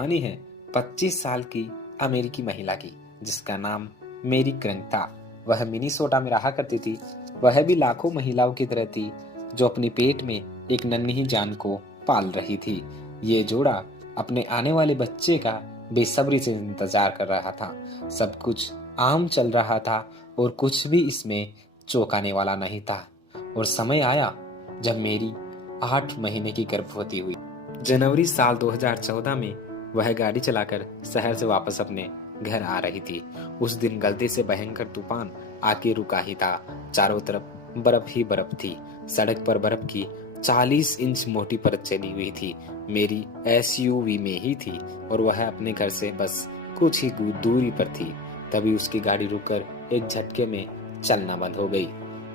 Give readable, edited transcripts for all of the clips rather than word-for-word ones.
कहानी है 25 साल की अमेरिकी महिला की, जिसका नाम मेरी क्रंक था। वह मिनीसोटा में रहा करती थी। वह भी लाखों महिलाओं की तरह थी जो अपने पेट में एक नन्ही ही जान को पाल रही थी। ये जोड़ा अपने आने वाले बच्चे का बेसब्री से इंतजार कर रहा था। सब कुछ आम चल रहा था और कुछ भी इसमें चौंकाने वाला नहीं था। और समय आया जब मेरी 8 महीने की गर्भवती हुई। जनवरी साल 2014 में वह गाड़ी चलाकर शहर से वापस अपने घर आ रही थी। उस दिन गलती से भयंकर तूफान आके रुका ही था। चारों तरफ बर्फ ही बर्फ थी। सड़क पर बर्फ की 40 इंच मोटी परत चली हुई थी। मेरी एसयूवी में ही थी और वह अपने घर से बस कुछ ही दूरी पर थी। तभी उसकी गाड़ी रुककर एक झटके में चलना बंद हो गई।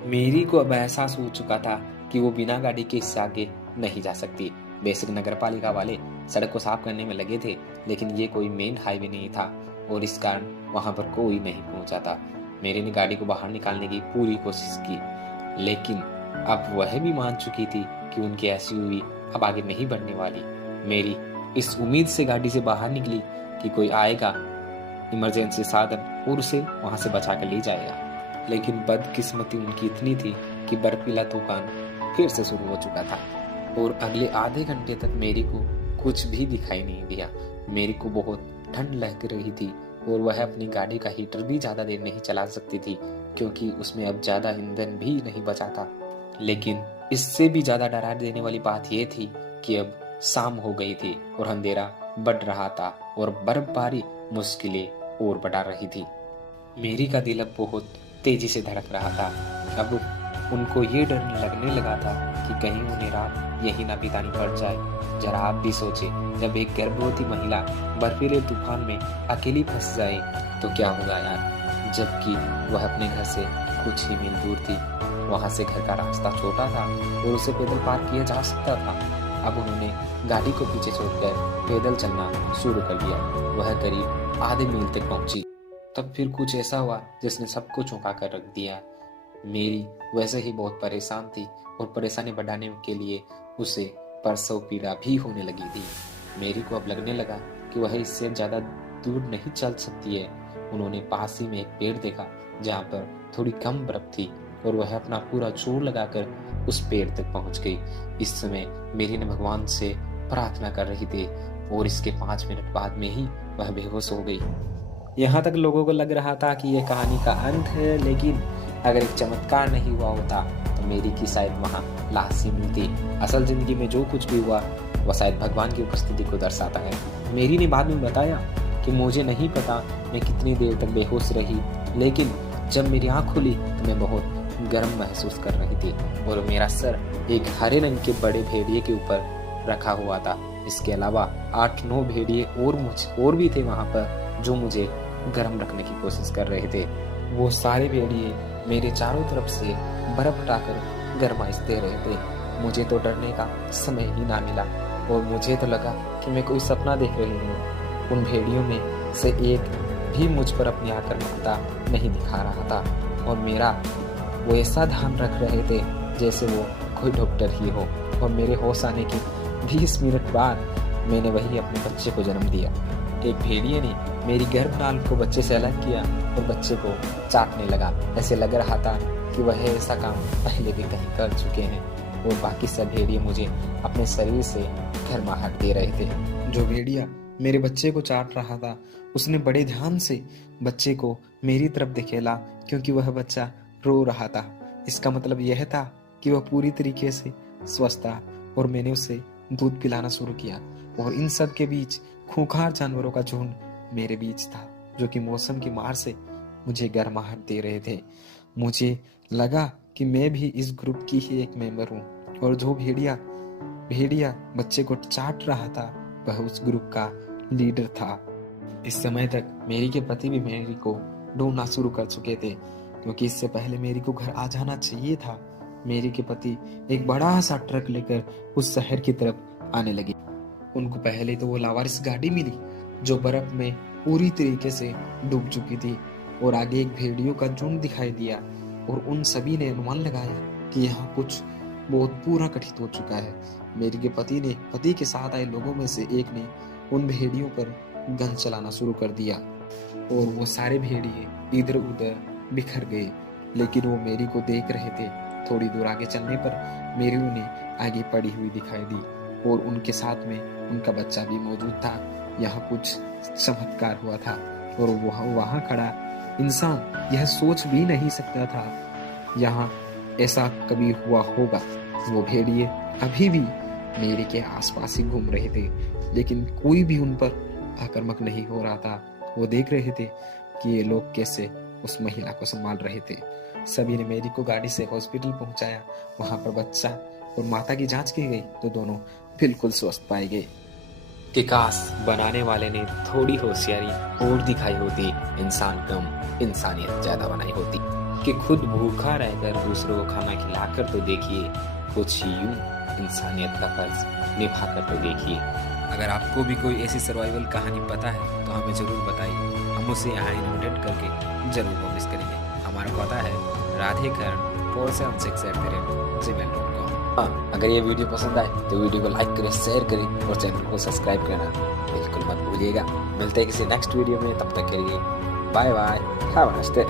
मेरी को अब एहसास हो चुका था कि वो बिना गाड़ी के इससे आगे नहीं जा सकती। बेसिक नगरपालिका वाले सड़क को साफ करने में लगे थे, लेकिन ये कोई मेन हाईवे नहीं था और इस कारण वहां पर कोई नहीं पहुंचा था। मेरी ने गाड़ी को बाहर निकालने की पूरी कोशिश की, लेकिन अब वह भी मान चुकी थी कि उनकी एसयूवी अब आगे नहीं बढ़ने वाली। मेरी इस उम्मीद से गाड़ी से बाहर निकली कि कोई आएगा इमरजेंसी साधन और उसे वहां से बचा कर ले जाएगा। लेकिन बदकिस्मती उनकी इतनी थी कि बर्फीला तूफान फिर से शुरू हो चुका था और अगले आधे घंटे तक मेरी को कुछ भी दिखाई नहीं दिया। मेरी को बहुत ठंड लग रही थी और वह अपनी गाड़ी का हीटर भी ज्यादा देर नहीं चला सकती थी, क्योंकि उसमें अब ज्यादा ईंधन भी नहीं बचा था। लेकिन इससे भी ज्यादा डरा देने वाली बात यह थी कि अब शाम हो गई थी और अंधेरा बढ़ रहा था और बर्फबारी मुश्किलें और बढ़ा रही थी। मेरी का दिल अब बहुत तेजी से धड़क रहा था। अब उनको ये डर लगने लगा था कि कहीं उन्हें रात यही ना बितानी पड़ जाए। जरा आप भी सोचे, जब एक गर्भवती महिला बर्फीले तूफान में अकेली फंस जाए तो क्या होगा यार। जबकि वह अपने घर से कुछ ही मील दूर थी। वहां से घर का रास्ता छोटा था और उसे पैदल पार किया जा सकता था। अब उन्होंने गाड़ी को पीछे छोड़कर पैदल चलना शुरू कर दिया। वह करीब आधे मील तक पहुंची। तब फिर कुछ ऐसा हुआ जिसने सबको चौंका कर रख दिया। मेरी वैसे ही बहुत परेशान थी और परेशानी बढ़ाने के लिए उसे प्रसव पीड़ा भी होने लगी थी। मेरी को अब लगने लगा कि वह इससे ज्यादा दूर नहीं चल सकती है। उन्होंने पास ही में एक पेड़ देखा जहाँ पर थोड़ी कम बर्फ थी और वह अपना पूरा जोर लगाकर उस पेड़ तक पहुंच गई। इस समय मेरी ने भगवान से प्रार्थना कर रही थी और इसके 5 मिनट बाद में ही वह बेहोश हो गई। यहाँ तक लोगों को लग रहा था कि यह कहानी का अंत है, लेकिन अगर एक चमत्कार नहीं हुआ होता तो मेरी की शायद वहाँ लाश ही मिलती। असल जिंदगी में जो कुछ भी हुआ वह शायद भगवान की उपस्थिति को दर्शाता है। मेरी ने बाद में बताया कि मुझे नहीं पता मैं कितनी देर तक बेहोश रही, लेकिन जब मेरी आँख खुली तो मैं बहुत गर्म महसूस कर रही थी और मेरा सर एक हरे रंग के बड़े भेड़िए के ऊपर रखा हुआ था। इसके अलावा 8-9 भेड़िए और भी थे वहाँ पर जो मुझे गर्म रखने की कोशिश कर रहे थे। वो सारे भेड़िए मेरे चारों तरफ से बर्फ हटाकर गरमाइश दे रहे थे। मुझे तो डरने का समय ही ना मिला और मुझे तो लगा कि मैं कोई सपना देख रही हूँ। उन भेड़ियों में से एक भी मुझ पर अपनी आक्रामकता नहीं दिखा रहा था और मेरा वो ऐसा ध्यान रख रहे थे जैसे वो कोई डॉक्टर ही हो। और मेरे होश आने के 20 मिनट बाद मैंने वही अपने बच्चे को जन्म दिया। एक भेड़िए ने मेरी गर्भनाल को बच्चे से अलग किया और बच्चे को चाटने लगा। ऐसे लग रहा था कि वह ऐसा काम पहले भी कहीं कर चुके हैं और बाकी सब भेड़िए मुझे अपने शरीर से गर्माहट दे रहे थे। जो भेड़िया मेरे बच्चे को चाट रहा था उसने बड़े ध्यान से बच्चे को मेरी तरफ धकेला, क्योंकि वह बच्चा रो रहा था। इसका मतलब यह था कि वह पूरी तरीके से स्वस्थ था और मैंने उसे दूध पिलाना शुरू किया। और इन सब के बीच खूंखार जानवरों का झुंड मेरे बीच था, जो कि मौसम की मार से मुझे गर्माहट दे रहे थे। मुझे लगा कि मैं भी इस ग्रुप की ही एक मेंबर हूँ और जो भेड़िया बच्चे को चाट रहा था वह उस ग्रुप का लीडर था। इस समय तक मेरी के पति भी मेरी को ढूंढना शुरू कर चुके थे, क्योंकि इससे पहले मेरी को घर आ जाना चाहिए था। मेरी के पति एक बड़ा सा ट्रक लेकर उस शहर की तरफ आने लगे। उनको पहले तो वो लावारिस गाड़ी मिली जो बर्फ में पूरी तरीके से डूब चुकी थी और आगे एक भेड़ियों का झुंड दिखाई दिया और उन सभी ने अनुमान लगाया कि यहाँ कुछ बहुत पूरा कथित हो चुका है। मेरी के पति के साथ आए लोगों में से एक ने उन भेड़ियों पर गन चलाना शुरू कर दिया और वो सारे भेड़िए इधर उधर बिखर गए। लेकिन वो मेरी को देख रहे थे। थोड़ी दूर आगे चलने पर मेरी उन्हें आगे पड़ी हुई दिखाई दी और उनके साथ में उनका बच्चा भी मौजूद था। यहाँ कुछ चमत्कार हुआ था और वहाँ खड़ा इंसान यह सोच भी नहीं सकता था यहाँ ऐसा कभी हुआ होगा। वो भेड़िए अभी भी मेरे के आसपास ही घूम रहे थे, लेकिन कोई भी उन पर आक्रामक नहीं हो रहा था। वो देख रहे थे कि ये लोग कैसे उस महिला को संभाल रहे थे। सभी ने मेरी को गाड़ी से हॉस्पिटल पहुंचाया। वहां पर बच्चा और माता की जांच की गई तो दोनों बिल्कुल स्वस्थ पाए गए। कि काश बनाने वाले ने थोड़ी होशियारी और दिखाई होती, इंसान कम इंसानियत ज्यादा बनाई होती। कि खुद भूखा रहकर दूसरों को खाना खिलाकर तो देखिए, कुछ यूं इंसानियत का फर्ज निभा कर तो देखिए। अगर आपको भी कोई ऐसी सर्वाइवल कहानी पता है तो हमें जरूर बताइए, हम उसे यहाँ इन्वेंट करके जरूर पब्लिश करेंगे। हमारा पता है radhekaran4766@gmail.com। हाँ, अगर ये वीडियो पसंद आए तो वीडियो को लाइक करें, शेयर करें और चैनल को सब्सक्राइब करना बिल्कुल मत भूलिएगा। मिलते हैं किसी नेक्स्ट वीडियो में, तब तक के लिए bye bye, have a nice day.